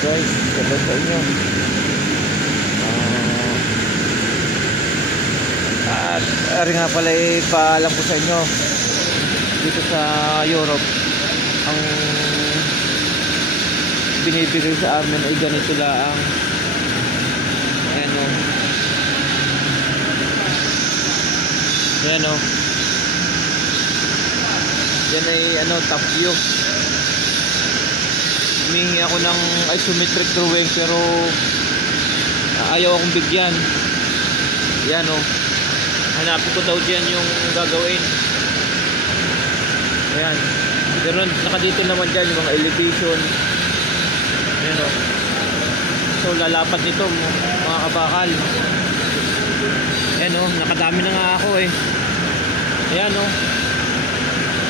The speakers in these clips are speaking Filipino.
guys, hello sa inyo. At ari nga pala paalam ko sa inyo, dito sa Europe ang binibigay sa amin ay ganito lang. Ayan o, ayan o, yan ay top view. Humingi ako ng isometric drawing pero ayaw akong bigyan. Yan o, hanapin ko daw dyan yung gagawin. Ayan, pero nakadito naman dyan yung mga elevation. Ayan o, so lalapat nito mga kabakal. Ayan o, nakadami na nga ako eh. Ayan o,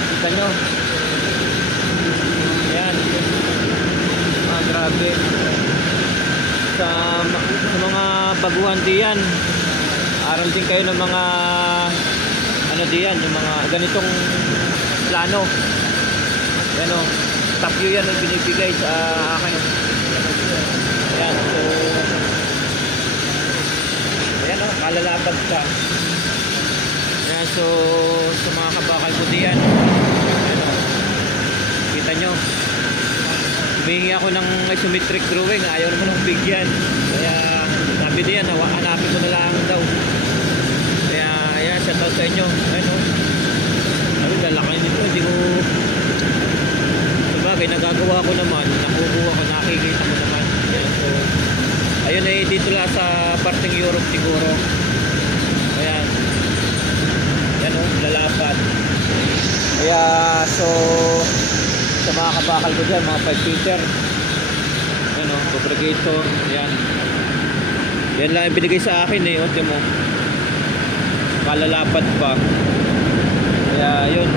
kita nyo. Ayan, grabe. Sa mga baguhan diyan, aral din kayo ng mga diyan, yung mga ganitong plano. Yan o, top view yan ang binibigay sa akin. Yan, so ayan o, kalalapad ka. Yan, so sa mga kabakal ko diyan, yan o, kita nyo, humingi ako ng isometric drawing, ayaw naman ng bigyan. Kaya sabi diyan, hanapin ko na lang daw. Kaya ayan, shoutout sa inyo. Ayun o, lalaki nito, hindi ko sabagay, nagagawa ko naman, nakukuha ko, nakikita ko naman. Ayan, so ayun ay dito lang sa parteng Europe siguro. Ayan, yan o, lalapat. Kaya so sa mga kabakal ko dyan, mga 5 meter, ano, fabricator, yan lang yung binigay sa akin eh, ote mo, kalalapat pa. Kaya yun,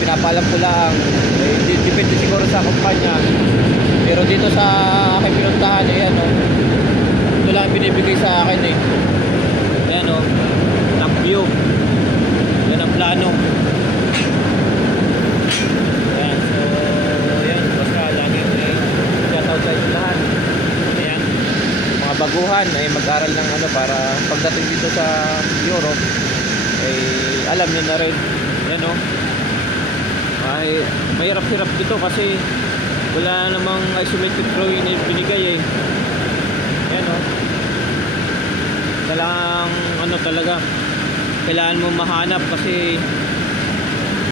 pinapalam ko lang, depende siguro sa kumpanya, pero dito sa aking pinuntahan, ayan o, ito lang binibigay sa akin eh. Ayan o, top view, yan ang plano. Baguhan ay mag-aral ng para pagdating dito sa Europe ay alam niyo na rin. Yan o, ay mahirap-hirap dito kasi wala namang isometric drawing na binigay eh. Yan o, talagang talaga kailangan mo mahanap kasi